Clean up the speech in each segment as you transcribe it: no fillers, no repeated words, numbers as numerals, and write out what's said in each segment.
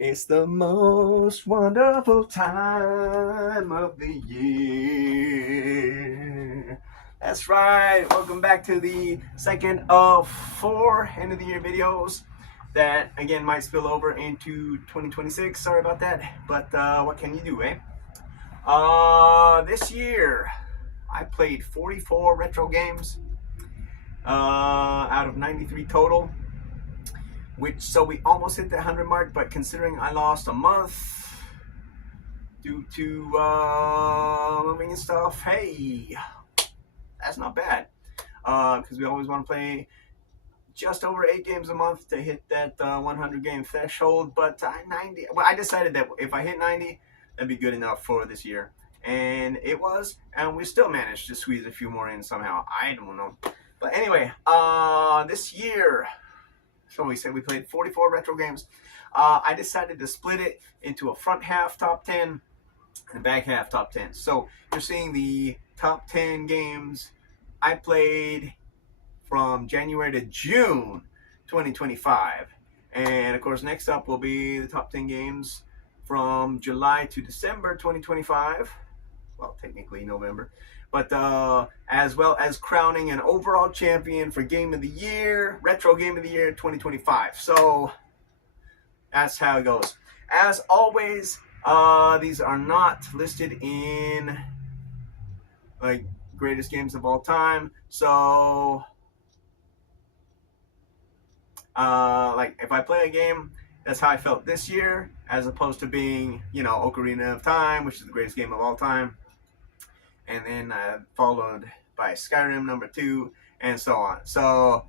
It's the most wonderful time of the year. That's right. Welcome back to the second of 4 end of the year videos that again might spill over into 2026. Sorry about that, but what can you do, eh? This year I played 44 retro games out of 93 total, so we almost hit the 100 mark, but considering I lost a month due to moving and stuff, hey, that's not bad, because we always want to play just over 8 games a month to hit that 100 game threshold. But I decided that if I hit 90, that'd be good enough for this year, and it was, and we still managed to squeeze a few more in somehow. I don't know, but anyway, this year, so we said we played 44 retro games. I decided to split it into a front half top 10 and a back half top 10. So you're seeing the top 10 games I played from January to June 2025. And of course, next up will be the top 10 games from July to December 2025. Well, technically November. But as well as crowning an overall champion for Game of the Year, Retro Game of the Year 2025. So that's how it goes. As always, these are not listed in like greatest games of all time. So like if I play a game, that's how I felt this year, as opposed to being, Ocarina of Time, which is the greatest game of all time, and then followed by Skyrim number 2, and so on. So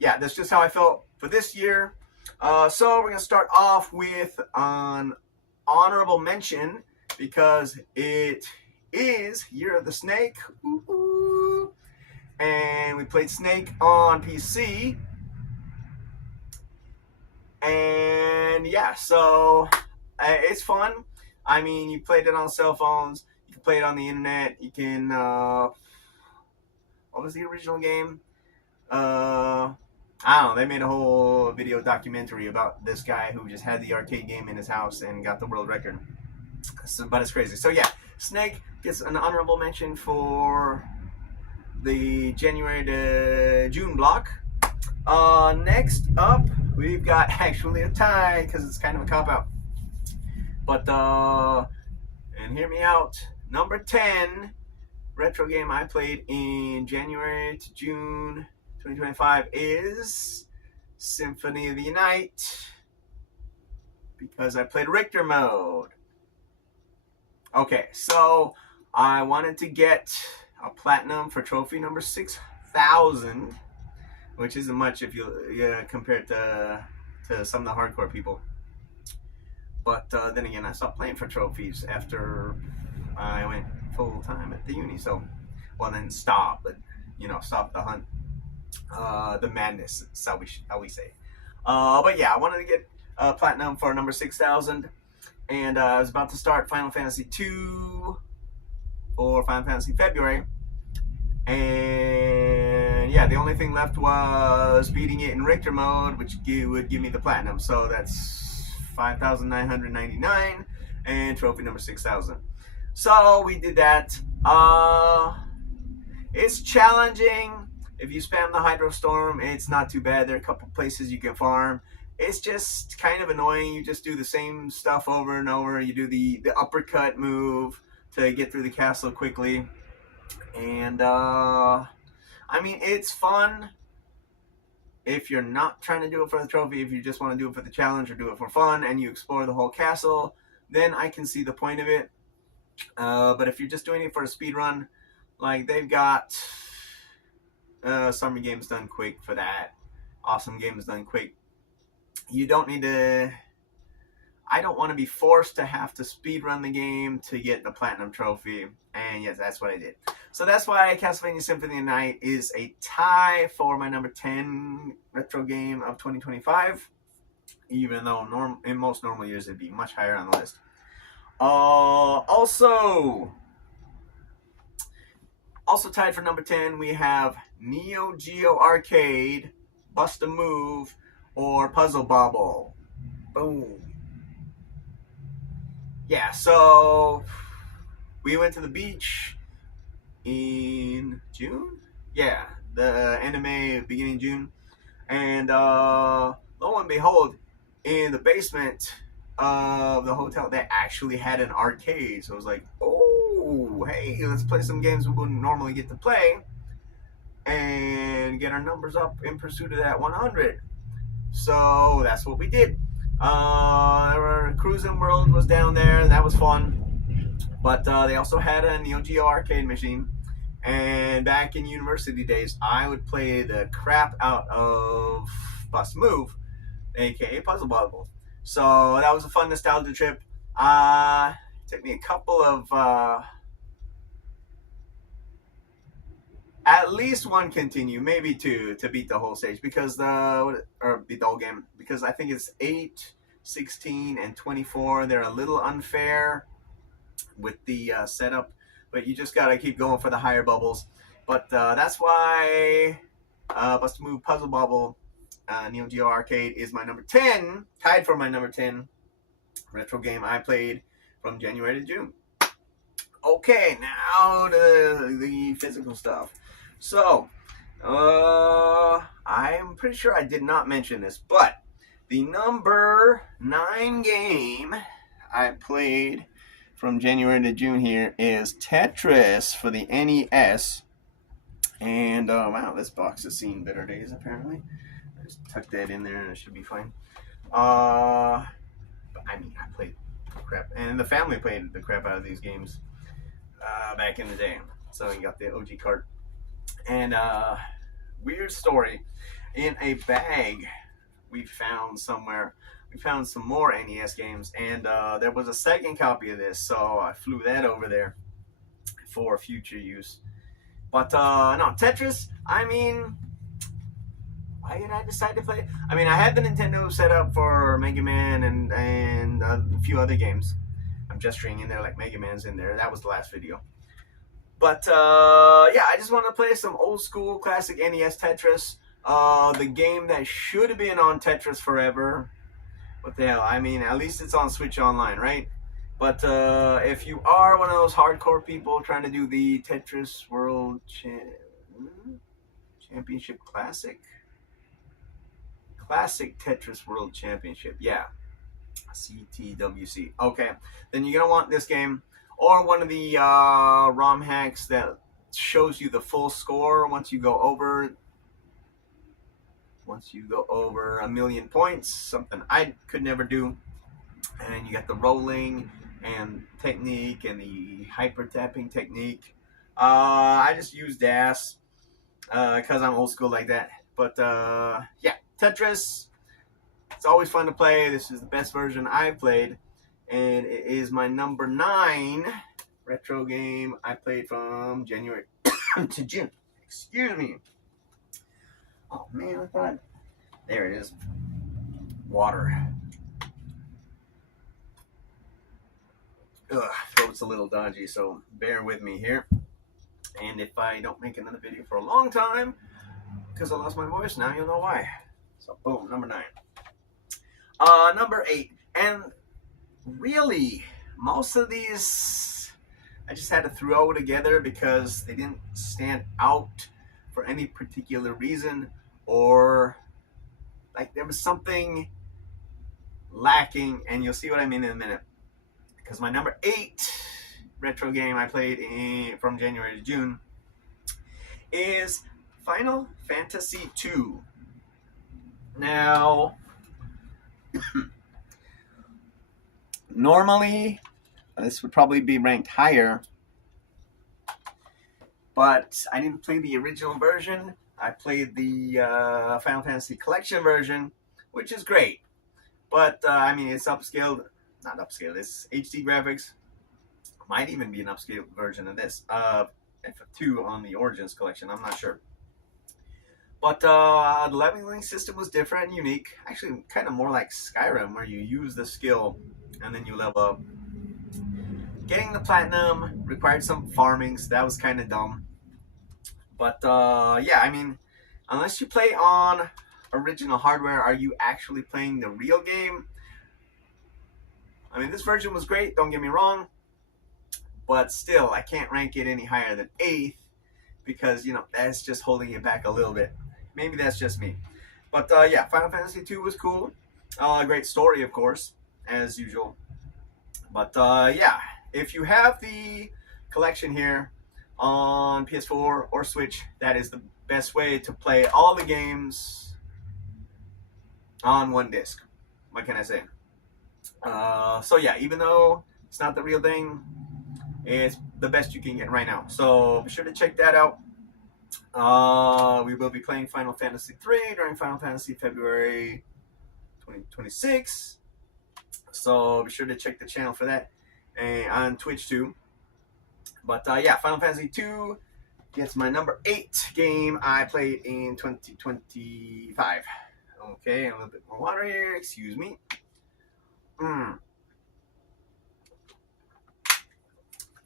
yeah, that's just how I felt for this year. So we're gonna start off with an honorable mention because it is Year of the Snake. Woo-hoo. And we played Snake on PC. And yeah, so it's fun. I mean, you played it on cell phones, you can play it on the internet, you can, what was the original game? I don't know, they made a whole video documentary about this guy who just had the arcade game in his house and got the world record. So, but it's crazy. So yeah, Snake gets an honorable mention for the January to June block. Next up, we've got actually a tie because it's kind of a cop-out. But, and hear me out, number 10 retro game I played in January to June 2025 is Symphony of the Night, because I played Richter mode. Okay, so I wanted to get a platinum for trophy number 6,000, which isn't much if you compare it to some of the hardcore people. But then again, I stopped playing for trophies after I went full time at the uni. So, well, then stop, but stop the hunt, the madness. Is how we say. But yeah, I wanted to get platinum for number 6,000, and I was about to start Final Fantasy 2 or Final Fantasy February, and yeah, the only thing left was beating it in Richter mode, which would give me the platinum. So that's 5,999 and trophy number 6,000. So we did that. It's challenging. If you spam the Hydro Storm, it's not too bad. There are a couple places you can farm. It's just kind of annoying. You just do the same stuff over and over. You do the uppercut move to get through the castle quickly. And I mean, it's fun if you're not trying to do it for the trophy. If you just want to do it for the challenge or do it for fun and you explore the whole castle, then I can see the point of it. But if you're just doing it for a speed run, like they've got Summer Games Done Quick for that, Awesome Games Done Quick. You don't need to. I don't want to be forced to have to speed run the game to get the platinum trophy, and yes, that's what I did. So that's why Castlevania Symphony of the Night is a tie for my number 10 retro game of 2025, even though in most normal years it'd be much higher on the list. Also tied for number 10, we have Neo Geo Arcade, Bust a Move, or Puzzle Bobble. Boom. yeah, so we went to the beach in June. Yeah, the end of May, beginning of June, and lo and behold, in the basement of the hotel, they actually had an arcade. So I was like, oh, hey, let's play some games we wouldn't normally get to play, and get our numbers up in pursuit of that 100. So that's what we did. Cruising World was down there. That was fun. But they also had a Neo Geo arcade machine. And back in university days, I would play the crap out of Bust Move, aka Puzzle Bobble. So that was a fun nostalgia trip. It took me a couple of at least one continue, maybe two, to beat the whole stage, because beat the whole game, because I think it's 8, 16, and 24. They're a little unfair with the setup, but you just gotta keep going for the higher bubbles. But that's why Bust Move Puzzle Bobble Neo Geo Arcade is my number 10, tied for my number 10 retro game I played from January to June. Okay, now to the physical stuff. So, I'm pretty sure I did not mention this, but the number 9 game I played from January to June here is Tetris for the NES. And, wow, this box has seen better days, apparently. I just tuck that in there and it should be fine. But I mean, I played crap, and the family played the crap out of these games back in the day. So you got the OG cart. And weird story, in a bag we found somewhere, we found some more NES games, and there was a second copy of this, so I flew that over there for future use. But no, Tetris, I mean, why did I decide to play it? I mean, I had the Nintendo set up for Mega Man and a few other games. I'm gesturing in there like Mega Man's in there. That was the last video. But yeah, I just want to play some old school classic NES Tetris. The game that should have been on Tetris Forever. What the hell? I mean, at least it's on Switch Online, right? But if you are one of those hardcore people trying to do the Tetris World Championship Classic Tetris World Championship, yeah, CTWC. Okay, then you're gonna want this game, or one of the ROM hacks that shows you the full score once you go over a million points, something I could never do. And you got the rolling and technique and the hyper tapping technique. I just use DAS because I'm old school like that. But yeah, Tetris, it's always fun to play. This is the best version I've played, and it is my number 9 retro game I played from January to June. Excuse me. Oh man, I thought, there it is. Water. Ugh, throat's a little dodgy, so bear with me here. And if I don't make another video for a long time, because I lost my voice, now you'll know why. So boom, number 9. Number 8, and really, most of these I just had to throw together because they didn't stand out for any particular reason, or like there was something lacking, and you'll see what I mean in a minute. Because my number 8 retro game I played from January to June is Final Fantasy II. Now, normally this would probably be ranked higher, but I didn't play the original version. I played the Final Fantasy Collection version, which is great. But, I mean, it's upscaled. Not upscaled, it's HD graphics. Might even be an upscaled version of this. FF2 on the Origins collection, I'm not sure. But the leveling system was different and unique. Actually, kind of more like Skyrim, where you use the skill and then you level up. Getting the platinum required some farming, so that was kind of dumb. But yeah, I mean, unless you play on original hardware, are you actually playing the real game? I mean, this version was great, don't get me wrong, but still, I can't rank it any higher than 8th because, that's just holding it back a little bit. Maybe that's just me. But yeah, Final Fantasy II was cool. Great story, of course, as usual. But yeah, if you have the collection here on PS4 or Switch, that is the best way to play all the games on one disc. What can I say? So yeah, even though it's not the real thing, it's the best you can get right now. So be sure to check that out. We will be playing Final Fantasy III during Final Fantasy February 2026. So be sure to check the channel for that, and on Twitch too. But yeah, Final Fantasy II gets my number 8 game I played in 2025. Okay, a little bit more water here. Excuse me.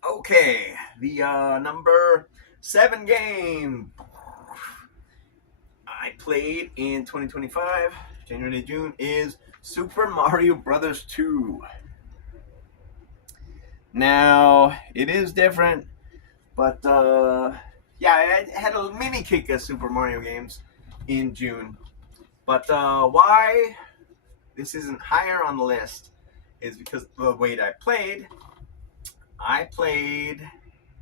Okay, the number 7 game I played in 2025, January to June, is Super Mario Brothers 2. Now, it is different, but yeah, I had a mini kick of Super Mario games in June. But why this isn't higher on the list is because the way that I played,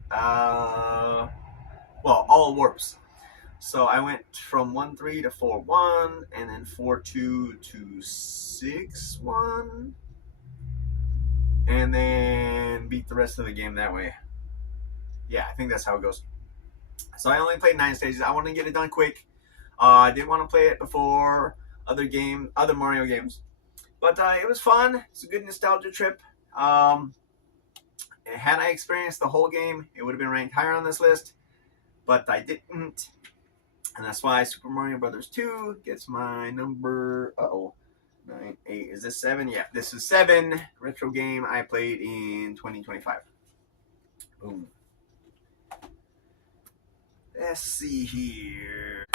all warps. So I went from 1-3 to 4-1, and then 4-2 to 6-1, and then beat the rest of the game that way. Yeah, I think that's how it goes. So I only played 9 stages. I want to get it done quick. I didn't want to play it before other Mario games. But it was fun. It's a good nostalgia trip. Had I experienced the whole game, it would have been ranked higher on this list. But I didn't. And that's why Super Mario Brothers 2 gets my number... 9, 8. Is this 7? Yeah, this is 7. Retro game I played in 2025. Boom. Let's see here.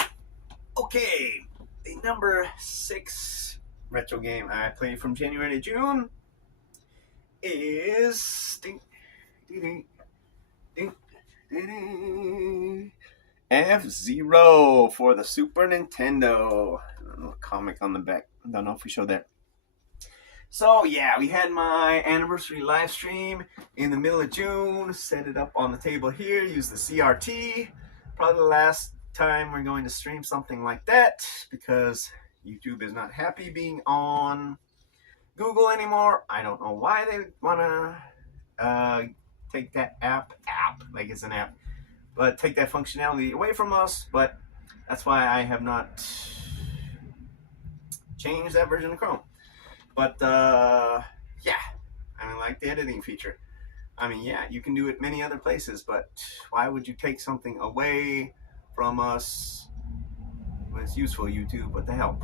Okay, the number 6 retro game I played from January to June is F-Zero for the Super Nintendo. A comic on the back. Don't know if we showed that. So yeah, we had my anniversary live stream in the middle of June. Set it up on the table here. Use the CRT. Probably the last time we're going to stream something like that because YouTube is not happy being on Google anymore. I don't know why they want to take that app like it's an app, but take that functionality away from us. But that's why I have not changed that version of Chrome. But yeah, I like the editing feature. I mean, yeah, you can do it many other places, but why would you take something away from us when it's useful, YouTube? What the hell?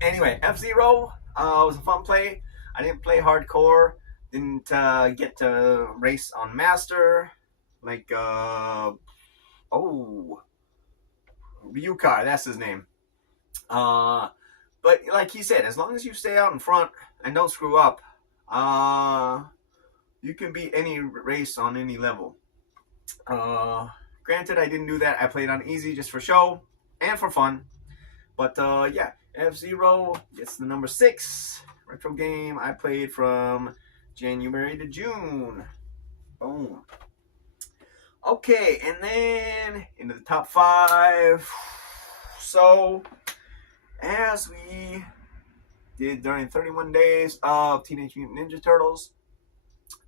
Anyway, F-Zero was a fun play. I didn't play hardcore. Didn't get to race on Master. Like, Ryukai, that's his name. But like he said, as long as you stay out in front and don't screw up, you can beat any race on any level. Granted, I didn't do that. I played on easy just for show and for fun. But yeah, F-Zero gets the number 6 retro game I played from January to June. Boom. Okay, and then into the top 5. So, as we did during 31 days of Teenage Mutant Ninja Turtles,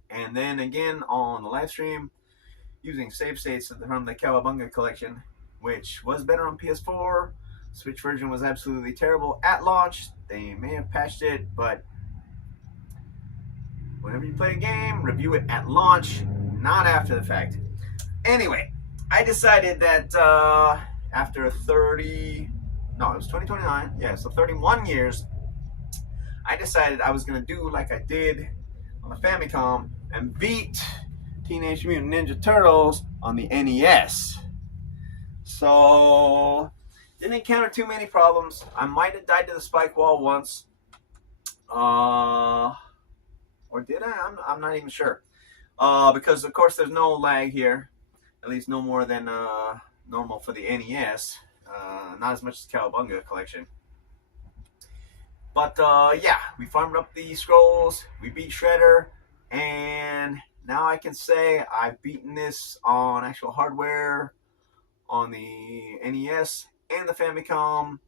and then again on the live stream using save states from the Cowabunga collection, which was better on PS4. Switch version was absolutely terrible at launch. They may have patched it, but whenever you play a game, review it at launch, not after the fact. Anyway, I decided that after 2029, yeah, so 31 years, I decided I was going to do like I did on the Famicom and beat Teenage Mutant Ninja Turtles on the NES. So, didn't encounter too many problems. I might have died to the spike wall once. Or I'm not even sure. Because of course there's no lag here, at least no more than normal for the NES. Not as much as Cowabunga Collection. But yeah, we farmed up the scrolls, we beat Shredder, and now I can say I've beaten this on actual hardware, on the NES and the Famicom,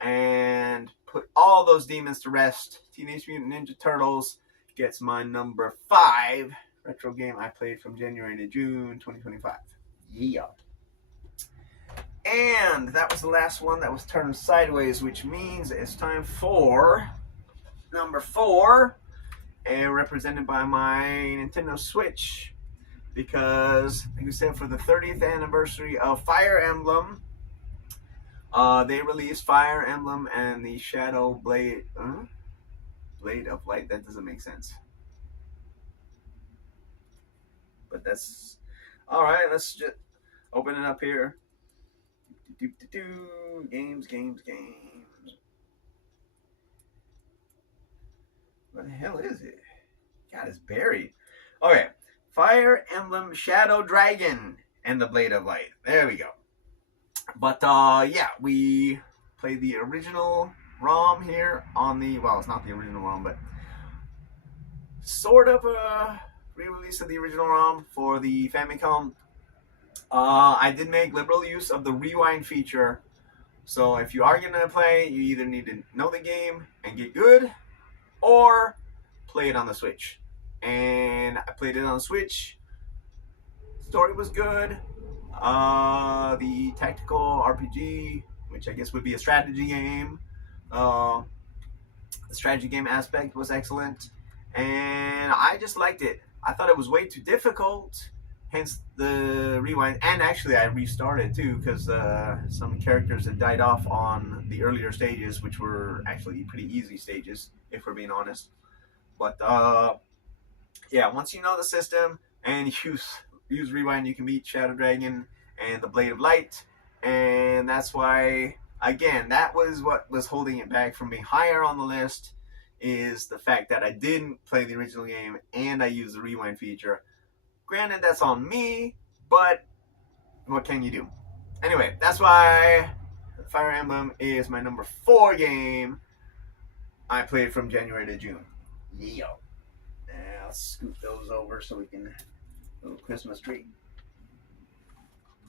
and put all those demons to rest. Teenage Mutant Ninja Turtles gets my number 5 retro game I played from January to June 2025. Yeah. And that was the last one that was turned sideways, which means it's time for number 4, represented by my Nintendo Switch. Because, like I said, for the 30th anniversary of Fire Emblem, they released Fire Emblem and the Shadow Blade. Blade of Light? That doesn't make sense. But that's... Alright, let's just open it up here. Games. What the hell is it? God, it's buried. Okay. Fire Emblem Shadow Dragon and the Blade of Light. There we go. But, yeah, we played the original ROM here on the... Well, it's not the original ROM, but sort of a re-release of the original ROM for the Famicom. I did make liberal use of the rewind feature. So if you are going to play, you either need to know the game and get good, or play it on the Switch. And I played it on the Switch. Story was good. The tactical RPG, which I guess would be a strategy game. The strategy game aspect was excellent. And I just liked it. I thought it was way too difficult. Hence the rewind, and actually I restarted too because some characters had died off on the earlier stages, which were actually pretty easy stages, if we're being honest. But yeah, once you know the system and use rewind, you can beat Shadow Dragon and the Blade of Light, and that's why, again, that was what was holding it back from being higher on the list, is the fact that I didn't play the original game and I used the rewind feature. Granted, that's on me, but what can you do? Anyway, that's why Fire Emblem is my number 4 game I played from January to June. Yeah. And I'll scoot those over so we can... Little Christmas tree.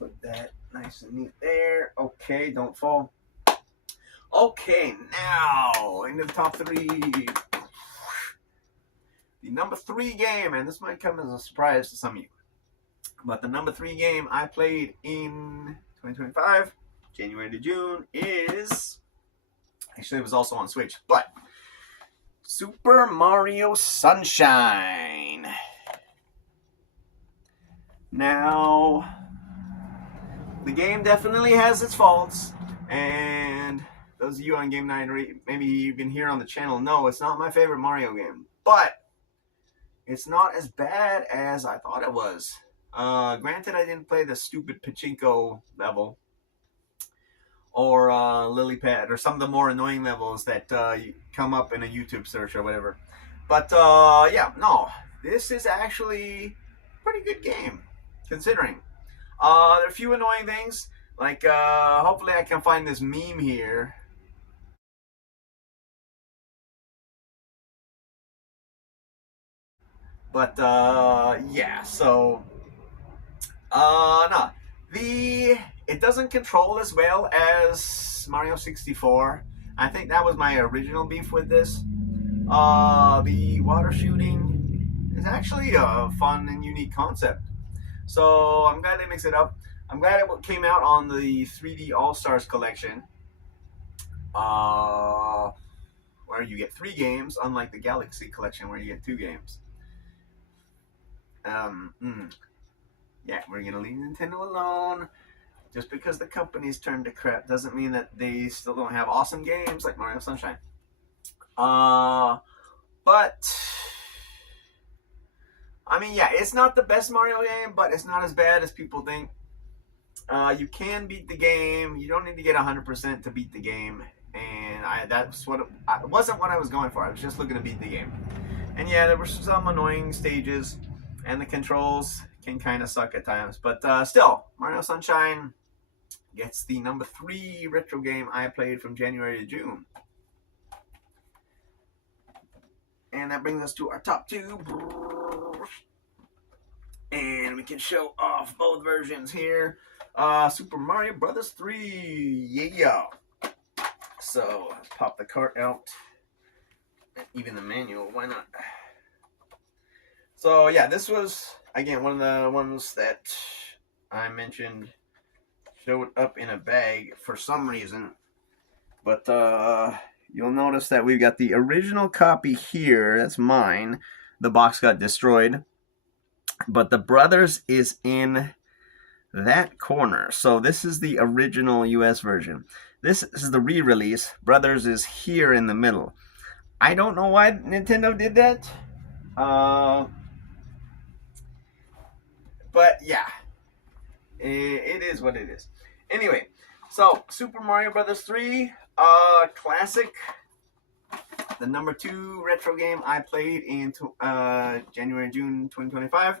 Put that nice and neat there. Okay, don't fall. Okay, now into the top 3. The number 3 game, and this might come as a surprise to some of you, but the number 3 game I played in 2025, January to June, is... Actually, it was also on Switch, but Super Mario Sunshine. Now, the game definitely has its faults, and those of you on Game Night, maybe you've been here on the channel, know it's not my favorite Mario game, but it's not as bad as I thought it was. Granted, I didn't play the stupid Pachinko level, or Lily Pad, or some of the more annoying levels that come up in a YouTube search or whatever. But yeah, no, this is actually a pretty good game, considering. There are a few annoying things, like hopefully I can find this meme here. But yeah, so no, it doesn't control as well as Mario 64. I think that was my original beef with this. The water shooting is actually a fun and unique concept. So I'm glad they mixed it up. I'm glad it came out on the 3D All-Stars collection, where you get 3 games, unlike the Galaxy collection where you get 2 games. Yeah, we're gonna leave Nintendo alone. Just because the company's turned to crap doesn't mean that they still don't have awesome games like Mario Sunshine. But I mean, yeah, it's not the best Mario game, but it's not as bad as people think. You can beat the game. You don't need to get 100% to beat the game, and that's what it wasn't what I was going for. I was just looking to beat the game. And yeah, there were some annoying stages, and the controls can kind of suck at times. But still, Mario Sunshine gets the number 3 retro game I played from January to June. And that brings us to our top 2. And we can show off both versions here. Super Mario Brothers 3. Yeah. So, let's pop the cart out. And even the manual, why not? So, yeah, this was, again, one of the ones that I mentioned showed up in a bag for some reason. But, you'll notice that we've got the original copy here. That's mine. The box got destroyed. But the Brothers is in that corner. So this is the original US version. This is the re-release. Brothers is here in the middle. I don't know why Nintendo did that. But yeah. It is what it is. Anyway, so Super Mario Brothers 3, classic. The number 2 retro game I played in January, June 2025.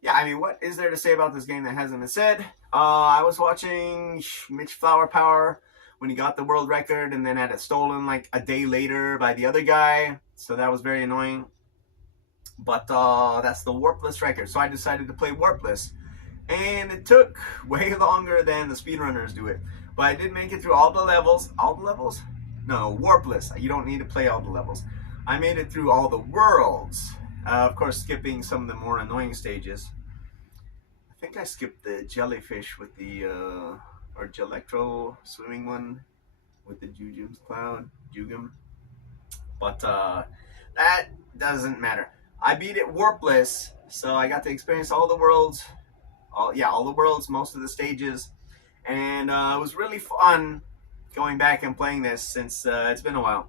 Yeah, I mean, what is there to say about this game that hasn't been said? I was watching Mitch Flower Power when he got the world record and then had it stolen like a day later by the other guy. So that was very annoying. But that's the Warpless record. So I decided to play Warpless. And it took way longer than the speedrunners do it. But I did make it through all the levels. All the levels? No, Warpless. You don't need to play all the levels. I made it through all the worlds. Of course, skipping some of the more annoying stages. I think I skipped the jellyfish with the, or Gelectro swimming one with the Jujum's Cloud. Jugum. But, that doesn't matter. I beat it Warpless, so I got to experience all the worlds. All the worlds, most of the stages. And it was really fun going back and playing this since it's been a while.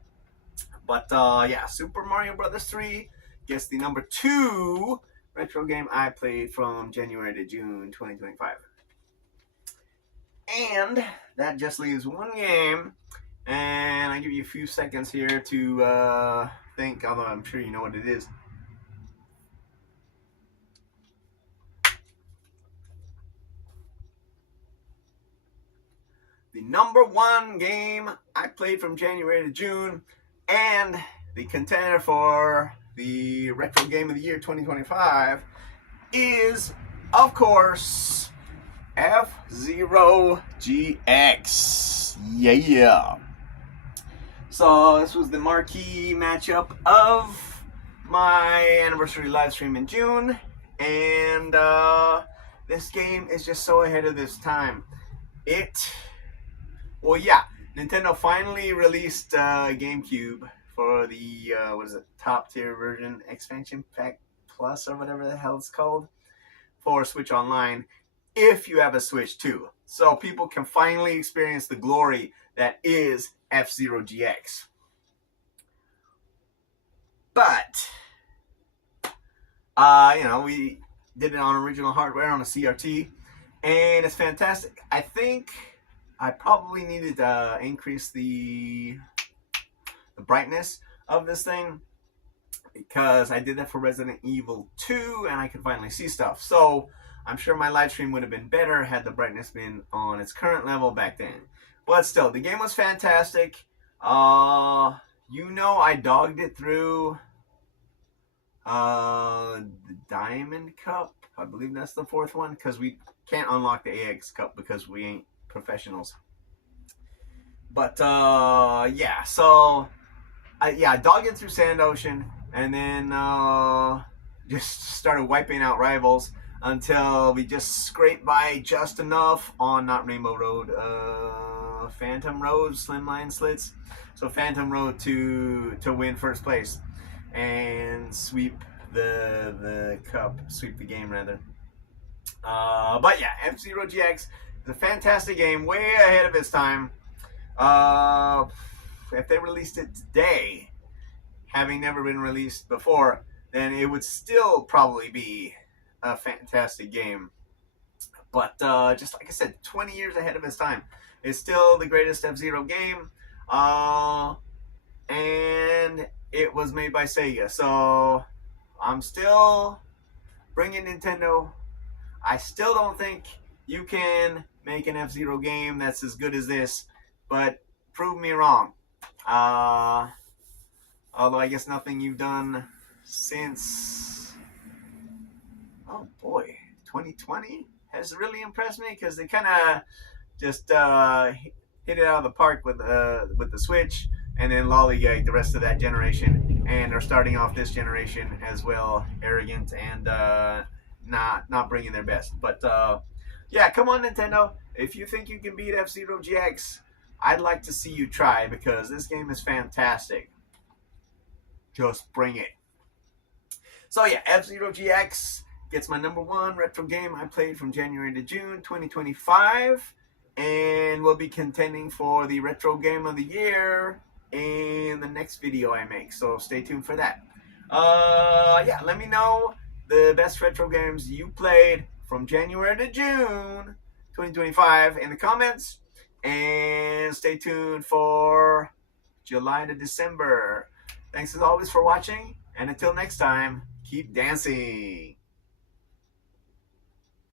But, yeah, Super Mario Brothers 3 gets the number 2 retro game I played from January to June 2025. And that just leaves one game. And I give you a few seconds here to think, although I'm sure you know what it is. The number 1 game I played from January to June, and the contender for the Retro Game of the Year 2025 is, of course, F-Zero GX. Yeah. So this was the marquee matchup of my anniversary live stream in June, and this game is just so ahead of this time. Well, yeah, Nintendo finally released GameCube for the, top tier version, Expansion Pack Plus, or whatever the hell it's called, for Switch Online, if you have a Switch 2. So people can finally experience the glory that is F-Zero GX. But, we did it on original hardware on a CRT, and it's fantastic. I think I probably needed to increase the brightness of this thing because I did that for Resident Evil 2 and I could finally see stuff. So I'm sure my live stream would have been better had the brightness been on its current level back then. But still, the game was fantastic. I dogged it through the Diamond Cup. I believe that's the 4th one because we can't unlock the AX Cup because we ain't professionals. But I dogged it through Sand Ocean and then just started wiping out rivals until we just scraped by just enough on not Rainbow Road, Phantom Road, Slimline Slits. So Phantom Road to win first place and sweep the game rather. But yeah, F-Zero GX. It's a fantastic game, way ahead of its time. If they released it today, having never been released before, then it would still probably be a fantastic game. But just like I said, 20 years ahead of its time. It's still the greatest F-Zero game. And it was made by Sega. So I'm still bringing Nintendo. I still don't think you can make an F-Zero game that's as good as this, but prove me wrong. Although I guess nothing you've done since, oh boy, 2020 has really impressed me, because they kind of just hit it out of the park with the Switch, and then lollygag the rest of that generation, and are starting off this generation as well, arrogant and not bringing their best. But yeah, come on, Nintendo. If you think you can beat F-Zero GX, I'd like to see you try, because this game is fantastic. Just bring it. So yeah, F-Zero GX gets my #1 retro game I played from January to June 2025, and will be contending for the Retro Game of the Year in the next video I make. So stay tuned for that. Yeah, let me know the best retro games you played from January to June 2025 in the comments, and stay tuned for July to December. Thanks as always for watching, and until next time, keep dancing.